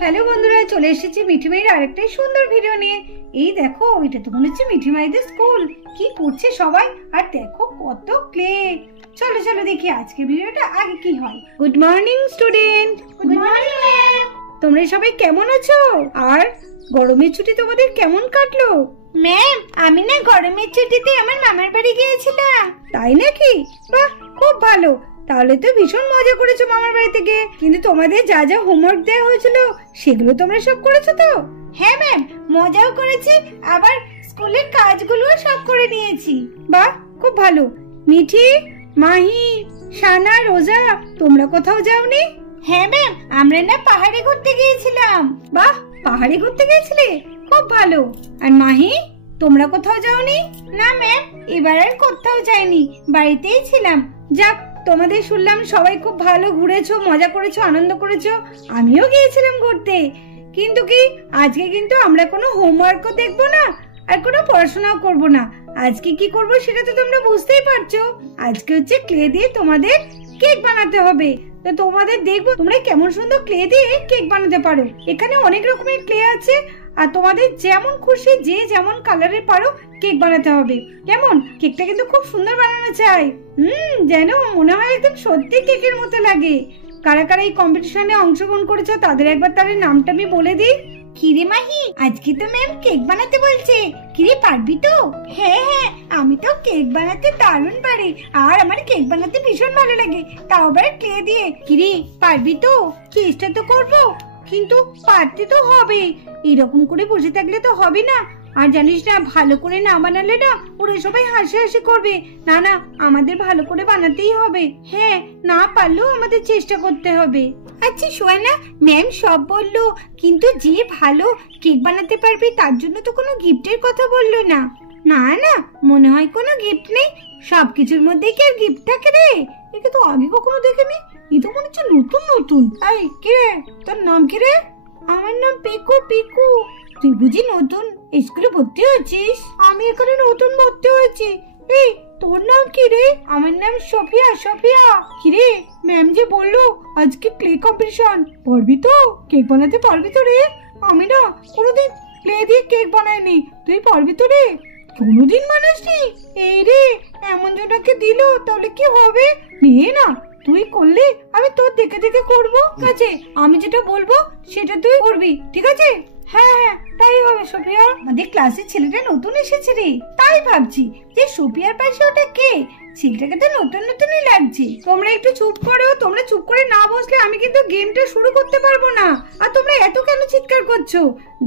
Hello বন্ধুরা, চলে এসেছি মিঠি মাইয়ের আরেকটা সুন্দর ভিডিও নিয়ে। এই দেখো, এটা তো মনে হচ্ছে মিঠি মাইদের স্কুল। কি করছে সবাই, আর দেখো কত ক্লে। চলো চলো দেখি আজকে ভিডিওটা আগে কি হয়। Good morning student. Good morning ma'am. তোমরা সবাই কেমন আছো? আর গরমের ছুটি তোমাদের কেমন কাটলো? ম্যাম, আমি না গরমের ছুটিতে আমার মামার বাড়ি গিয়েছিলাম। তাই নাকি? বাহ, খুব ভালো। তাহলে তো ভীষণ মজা করেছো মামার বাড়িতে গিয়ে। কিন্তু তোমাদের যা যা হোমওয়ার্ক দেওয়া হয়েছিল সেগুলো তোমরা সব করেছো তো? হ্যাঁ ম্যাম, মজাও করেছি, আবার স্কুলের কাজগুলোও সব করে নিয়েছি। বাহ, খুব ভালো। মিঠি, মাহি, শানা, রোজা, তোমরা কোথাও যাওনি? হ্যাঁ ম্যাম, আমরা না পাহাড়ে ঘুরতে গিয়েছিলাম। বাহ, পাহাড়ে ঘুরতে গিয়েছিলে, খুব ভালো। আর মাহি, তোমরা কোথাও যাওনি? না ম্যাম, এবার আর কোথাও যাইনি, বাড়িতেই ছিলাম। যাক, তোমাদের শুনলাম সবাই খুব ভালো ঘুরেছো, মজা করেছো, আনন্দ করেছো। আমিও গিয়েছিলাম ঘুরতে। কিন্তু কি, আজকে কিন্তু আমরা কোনো হোমওয়ার্কও দেখবো না, আর কোনো পড়াশোনাও করব না। আজকে কি করব সেটা তো তোমরা বুঝতেই পারছো। আজকে হচ্ছে ক্লে দিয়ে তোমাদের কেক বানাতে হবে। তো তোমাদের দেখবো তোমরা কেমন সুন্দর ক্লে দিয়ে কেক বানাতে পারো। এখানে অনেক রকমের ক্লে আছে, আর তোমাদের যেমন খুশি যে যেমন কালারের পারো কেক বানাতে হবে। কেমন? কেকটা কিন্তু খুব সুন্দর বানানো চাই। যেন মনে হয় একদম সত্যি কেকের মতো লাগে। কারা কারা এই কম্পিটিশনে অংশগ্রহণ করেছো তাদের একবার তাদের নামটা আমি বলে দিই। কিরে মাহি, আজকে তো ম্যাম কেক বানাতে বলছে। কিরে, পারবি তো? হ্যাঁ হ্যাঁ, আমি তো কেক বানাতে দারুণ পারি, আর আমার কেক বানাতে ভীষণ ভালো লাগে, তাও আবার ক্লে দিয়ে। কিরে, পারবি তো? চেষ্টা তো করবো, কিন্তু পারতে তো হবে। এরকম করে বসে থাকলে তো হবে না। আর জানিস না, ভালো করে না বানালে না ওরা সবাই হাসাহাসি করবে। না না, আমাদের ভালো করে বানাতেই হবে। হ্যাঁ, না পারলেও আমাদের চেষ্টা করতে হবে। আচ্ছা সোয়ানা, ম্যাম সব বললো, কিন্তু যে ভালো কেক বানাতে পারবে তার জন্য তো কোনো গিফটের কথা বললো না। না না, মনে হয় কোনো গিফট নেই। সবকিছুর মধ্যে কি আর গিফট থাকে রে? একে তো আগে কখনো দেখিনি। এ তো মনে হচ্ছে নতুন নতুন। এই কে রে, তোর নাম কি রে? আমার নাম পিকু। পিকু, তুই বুঝি নতুন স্কুলে ভর্তি হয়েছিস? আমি এখানে নতুন ভর্তি হয়েছি। এই, তোর নাম কি রে? আমার নাম সোফিয়া। সোফিয়া, কি রে, ম্যাম যে বললো আজকে ক্লে কম্পিটিশন, পারবি তো? কেক বানাতে পারবি তো রে? আমি না কোনোদিন ক্লে দিয়ে কেক বানাইনি, তুই পারবি তো রে? কোনোদিন বানাসনি? এই রে, এমন জনকে দিল, তাহলে কি হবে? নিয়ে না, তুই করলে আমি তোর দেখে দেখে করবো। কাছে আমি যেটা বলবো সেটা তুই করবি, ঠিক আছে? হ্যাঁ হ্যাঁ, তাই হবে। সোফিয়া, আমাদের ক্লাসের ছেলেটা নতুন এসেছে রে, তাই ভাবছি যে সোফিয়ার পাশে ওটা কে। ছেলেটাকে তো নতুন নতুনই লাগছে। তোমরা একটু চুপ করো। তোমরা চুপ করে না বসলে আমি কিন্তু গেমটা শুরু করতে পারবো না। আর তোমরা এত কেন চিৎকার করছো?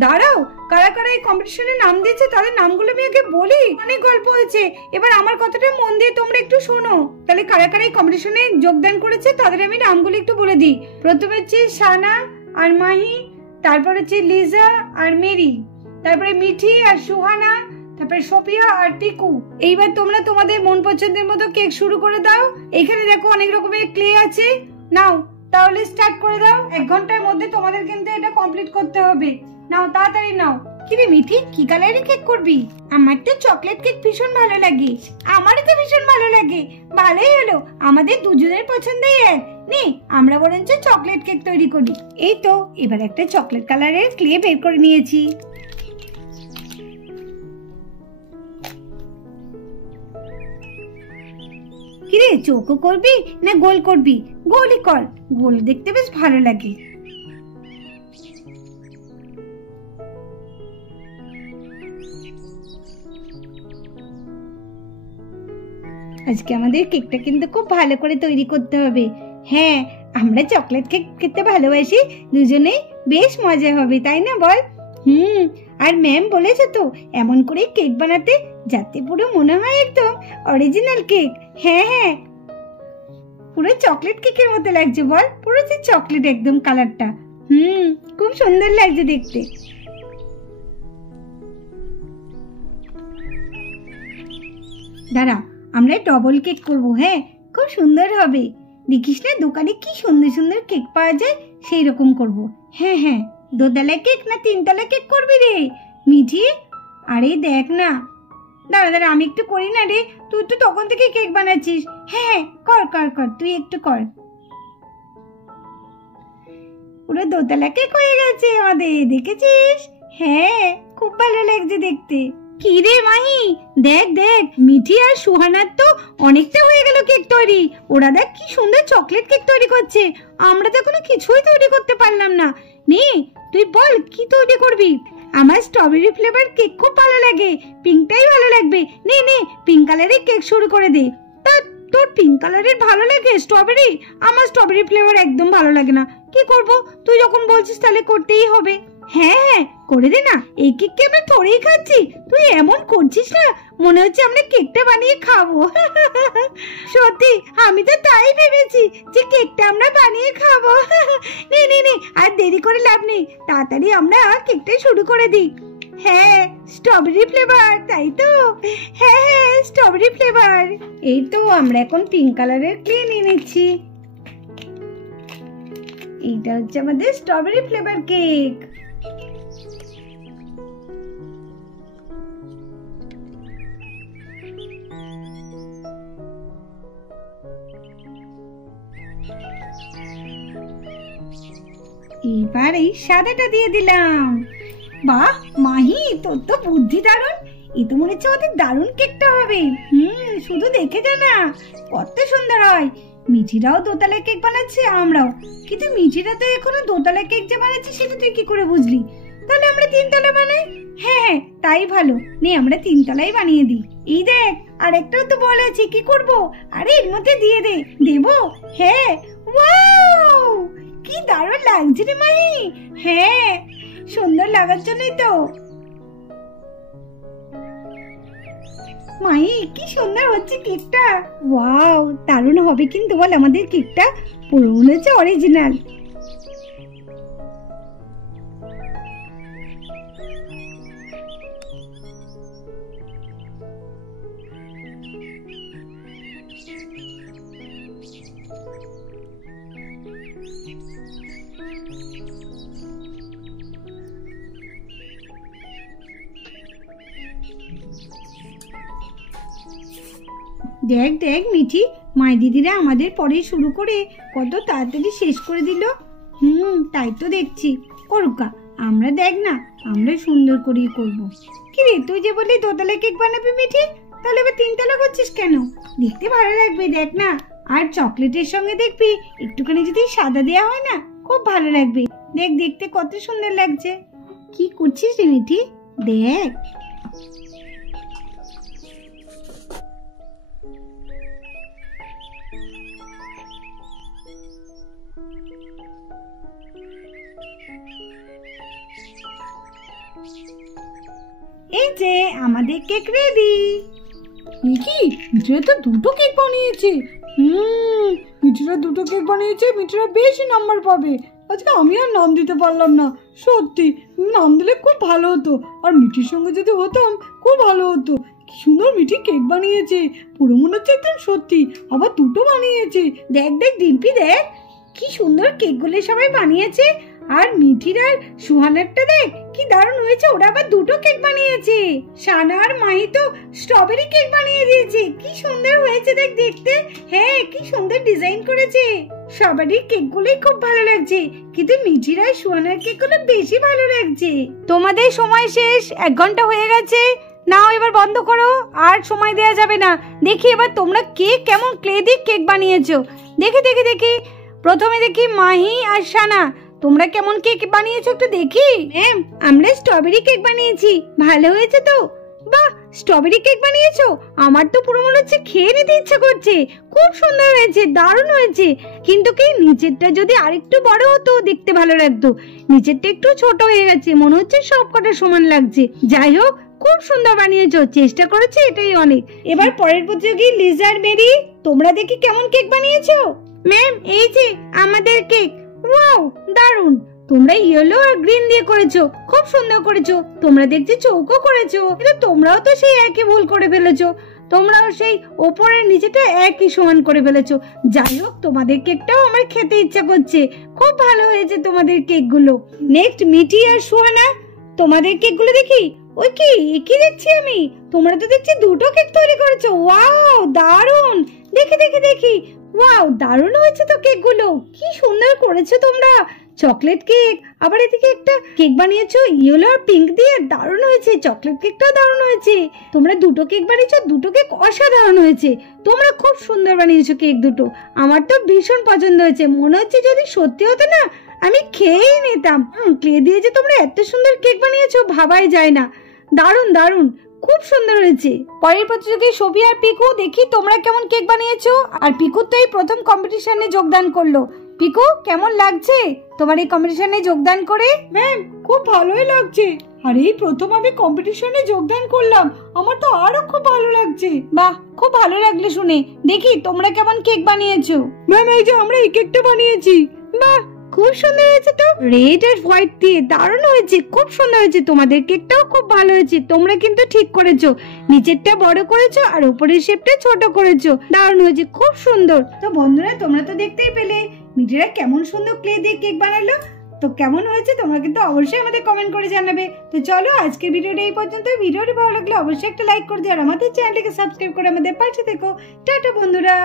দাঁড়াও, কারা কারা এই কম্পিটিশনে নাম দিয়েছে তাদের নামগুলো আমি আগে বলি। অনেক গল্প হয়েছে, এবার আমার কথাটা মন দিয়ে তোমরা একটু শোনো। তাহলে কারা কারা এই কম্পিটিশনে যোগদান করেছে তাদের আমি নামগুলো একটু বলে দিই। প্রথমে হচ্ছে শানা আর মাহি, তারপর হচ্ছে লিজা আর মেরি, তারপরে মিঠি আর সুহানা, তারপরে সোফিয়া আর পিকু। এইবার তোমরা তোমাদের মন পছন্দের মতো কেক শুরু করে দাও। এখানে দেখো অনেক রকমের ক্লে আছে, নাও তাহলে স্টার্ট করে দাও। 1 ঘন্টার মধ্যে তোমাদের কিন্তু এটা কমপ্লিট করতে হবে। নাও তাড়াতাড়ি নাও। কিরে মিঠি, কি কালারের কেক করবি? আমার তো চকলেট কেক ভীষণ ভালো লাগে। আমারও তো ভীষণ ভালো লাগে। ভালোই হলো, আমাদের দুজনের পছন্দই এক। নে, আমরা বরঞ্চ চকলেট কেক তৈরি করি। এই তো, এবার একটা চকলেট কালারের ক্লে বের করে নিয়েছি। কিরে, চোখও করবি না গোল করবি? গোলই কর, গোল দেখতে বেশ ভালো লাগে। আজকে আমাদের কেকটা কিন্তু খুব ভালো করে তৈরি করতে হবে। হ্যাঁ, আমরা চকলেট কেক খেতে ভালোবাসি, দুজনেই বেশ মজা হবে, তাই না বল? আর ম্যাম বলেছে তো এমন করে কেক বানাতে যাতে পুরো মনে হয় একদম অরিজিনাল কেক। হ্যাঁ হ্যাঁ, পুরো চকলেট কেকের মতো লাগছে বল, পুরো যে চকলেট একদম কালারটা। খুব সুন্দর লাগছে দেখতে। দাঁড়া, আমরা ডবল কেক করবো। হ্যাঁ, খুব সুন্দর হবে। দেখিস না দোকানে কি সুন্দর সুন্দর কেক পাওয়া যায়, সেই রকম করবো। হ্যাঁ হ্যাঁ, 2 তলা কেক না 3 তলা কেক করবি রে মিঠি? আরে দেখ না, দাঁড়া দাঁড়া, আমি একটু করি না রে, তুই তো তখন থেকে কেক বানাচ্ছিস। হ্যাঁ, কর কর কর, তুই একটু কর। পুরো দোতলা কেক হয়ে গেছে আমাদের, দেখেছিস? হ্যাঁ, খুব ভালো লাগছে দেখতে। কি রে মাহি, দেখ দেখ, মিঠি আর সুহানার তো অনেকটা হয়ে গেল কেক তৈরি। ওরা দেখ কি সুন্দর চকলেট কেক তৈরি করছে, আমরা তো এখনো কিছুই তৈরি করতে পারলাম না। নে তুই বল কি তৈরি করবি? আমার স্ট্রবেরি ফ্লেভার কেক খুব ভালো লাগে, পিঙ্কটাই ভালো লাগবে। নে নে পিঙ্ক কালারের কেক শুরু করে দে। তা তোর পিঙ্ক কালারের ভালো লাগে স্ট্রবেরি? আমার স্ট্রবেরি ফ্লেভার একদম ভালো লাগে না। কি করব, তুই যখন বলছিস তাহলে করতেই হবে। হ্যাঁ হ্যাঁ করে দে না, এই কেককে আমরা থোড়েই খাচ্ছি, তুই এমন করছিস না মনে হচ্ছে আমরা কেকটা বানিয়ে খাবো। সত্যি আমি তো তাই ভেবেছি যে কেকটা আমরা বানিয়ে খাবো। নে নে নে, আর দেরি করে লাভ নেই, তাড়াতাড়ি আমরা কেকটা শুরু করে দিই। হ্যাঁ স্ট্রবেরি ফ্লেভার, তাই তো? হ্যাঁ হ্যাঁ স্ট্রবেরি ফ্লেভার। এই তো আমরা এখন পিঙ্ক কালারের ক্লে নিয়ে নিচ্ছি। এইটা হচ্ছে আমাদের স্ট্রবেরি ফ্লেভার কেক। এবার এই সাদাটা দিয়ে দিলাম। বাহ মাহি, তোর তো বুদ্ধি দারুণ, এ তো মনে হচ্ছে আমাদের দারুণ কেকটা হবে। শুধু দেখে যা না, কত সুন্দর হয়। মিঠিরাও দোতলা কেক বানাচ্ছে, আমরাও। কিন্তু মিঠিরা তো এখনো দোতলা কেক যে বানাচ্ছে সেটা তুই কি করে বুঝলি? তাহলে আমরা তিনতলা বানাই। হ্যাঁ হ্যাঁ তাই ভালো, নে আমরা তিনতলাই বানিয়ে দিই। এই দেখ আর একটাও তো বল আছে, কি করব? আরে এর মধ্যে দিয়ে দে। দেবো? হ্যাঁ। ওয়াও কি দারুণ লাগছে রে মাহি। হ্যাঁ সুন্দর লাগার জন্যই তো। মাই কি সুন্দর হচ্ছে কেকটা। ওয়াও দারুণ হবে কিন্তু বল আমাদের কেকটা, পুরো মনে হচ্ছে অরিজিনাল। দেখ দেখ মিঠি, মাই দিদিরা আমাদের পরে শুরু করে কত তাড়াতাড়ি শেষ করে দিল। তাই তো দেখছি, করুকা, আমরা দেখ না, আমরা সুন্দর করেই করবো। কি রে তুই যে বললি দোতলা কেক বানাবি মিঠি, তাহলে এবার তিনতলা করছিস কেন? দেখতে ভালো লাগবে দেখ না, আর চকলেটের সঙ্গে দেখবি একটুখানি যদি সাদা দেওয়া হয় না খুব ভালো লাগবে। দেখ দেখতে কত সুন্দর লাগছে। কি করছিস রে মিঠি? দেখ এই যে আমাদের কেক রেডি। কি মিঠিরা তো দুটো কেক বানিয়েছে। মিঠিরা দুটো কেক বানিয়েছে, মিঠিরা বেশি নাম্বার পাবে। আজকে আমি আর নাম দিতে পারলাম না, সত্যি নাম দিলে খুব ভালো হতো, আর মিঠির সঙ্গে যদি হতাম খুব ভালো হতো। কি সুন্দর মিঠি কেক বানিয়েছে, পুরো মনে হচ্ছে একদম সত্যি, আবার দুটো বানিয়েছে। দেখ দেখ ডিম্পি দেখ কি সুন্দর কেকগুলো সবাই বানিয়েছে। আর মিঠির আর সুহানারটা দেখ কি দারুণ হয়েছে, ওরা আবার দুটো কেক বানিয়েছে। সানা আর মাহি তো স্ট্রবেরি কেক বানিয়ে দিয়েছে, কি সুন্দর হয়েছে দেখ দেখতে। হ্যাঁ কি সুন্দর ডিজাইন করেছে। সবারই কেকগুলোই খুব ভালো লাগছে, কিন্তু মিঠির আর সুহানার কেকগুলো বেশি ভালো লাগছে। তোমাদের সময় শেষ, 1 ঘন্টা হয়ে গেছে, নাও এবার বন্ধ করো, আর সময় দেয়া যাবে না। দেখি এবার তোমরা কে কেমন ক্লে দিয়ে কেক বানিয়েছো। দেখি দেখি দেখি, প্রথমে দেখি মাহি আর সানা, তোমরা কেমন কেক বানিয়েছো একটু দেখি। ম্যাম আমরা স্ট্রবেরি কেক বানিয়েছি, ভালো হয়েছে তো? বাহ স্ট্রবেরি কেক বানিয়েছো, আমার তো পুরো মনে হচ্ছে খেয়ে নিতে ইচ্ছা করছে। খুব সুন্দর হয়েছে, দারুণ হয়েছে, কিন্তু কি নিচেরটা যদি আরেকটু বড় হতো দেখতে ভালো লাগতো। নিচেরটা একটু ছোট হয়ে গেছে, মনে হচ্ছে সব কটা সমান লাগছে। যাই হোক খুব সুন্দর বানিয়েছো, চেষ্টা করেছে এটাই অনেক। এবার পরের প্রতিযোগী লিজা আর মেরি, তোমরা দেখি কেমন কেক বানিয়েছো। ম্যাম এই যে আমাদের কেক, ওয়াও দারুণ। তোমরা ইয়েলো আর গ্রিন দিয়ে করেছো, খুব সুন্দর করেছো। তোমরা দেখছি চৌকো করেছো, কিন্তু তোমরাও তো সেই একই ভুল করে ফেলেছো। তোমরাও সেই ওপরের নিচেটা একই সমান করে ফেলেছো। যাই হোক তোমাদের কেকটাও আমার খেতে ইচ্ছা করছে, খুব ভালো হয়েছে তোমাদের কেকগুলো। নেক্সট মিঠি আর সুহানা, তোমাদের কেকগুলো দেখি। ওই কি কি দেখছি আমি, তোমরা তো দেখছি দুটো কেক তৈরি করেছো, ওয়াও দারুণ। দেখি দেখি দেখি, ওয়াও দারুণ হয়েছে তো কেকগুলো, কি সুন্দর করেছো তোমরা। চকলেট কেক, আবার এদিকে একটা কেক বানিয়েছো ইয়েলো আর পিঙ্ক দিয়ে, দারুণ হয়েছে। চকলেট কেকটাও দারুণ হয়েছে। তোমরা দুটো কেক বানিয়েছো, দুটো কেক অসাধারণ হয়েছে। তোমরা খুব সুন্দর বানিয়েছো কেক দুটো, আমার তো ভীষণ পছন্দ হয়েছে। মনে হচ্ছে যদি সত্যি হতো না আমি খেয়েই নিতাম। ক্লে দিয়ে যে তোমরা এত সুন্দর কেক বানিয়েছো ভাবাই যায় না। দারুণ দারুণ, খুব সুন্দর হয়েছে। পরের প্রতিযোগী সোফিয়া আর পিকু, দেখি তোমরা কেমন কেক বানিয়েছো। আর পিকু তো এই প্রথম কম্পিটিশনে যোগদান করলো। পিকু, কেমন লাগছে তোমার এই কম্পিটিশনে যোগদান করে? ম্যাম খুব ভালোই লাগছে। আর এই প্রথম আমি কম্পিটিশনে যোগদান করলাম, আমার তো আরো খুব ভালো লাগছে। বাহ, খুব ভালো লাগলো শুনে। দেখি তোমরা কেমন কেক বানিয়েছো। ম্যাম এই যে আমরা এই কেকটা বানিয়েছি। বাহ, খুব সুন্দর হয়েছে তো, রেড আর হোয়াইট দিয়ে দারুণ হয়েছে, খুব সুন্দর হয়েছে। তোমাদের কেকটাও খুব ভালো হয়েছে। তোমরা কিন্তু ঠিক করেছো, নিচেরটা বড় করেছো আর উপরের শেপটা ছোট করেছো, দারুণ হয়েছে, খুব সুন্দর। তো বন্ধুরা তোমরা তো দেখতেই পেলে মিঠিরা কেমন সুন্দর ক্লে দিয়ে কেক বানালো। তো কেমন হয়েছে তোমরা কিন্তু অবশ্যই আমাদের কমেন্ট করে জানাবে। তো চলো আজকের ভিডিওটা এই পর্যন্ত। ভিডিওটি ভালো লাগলে অবশ্যই একটা লাইক করে দিও আর আমাদের চ্যানেলটিকে সাবস্ক্রাইব করে আমাদের পাশে থেকো। টাটা বন্ধুরা।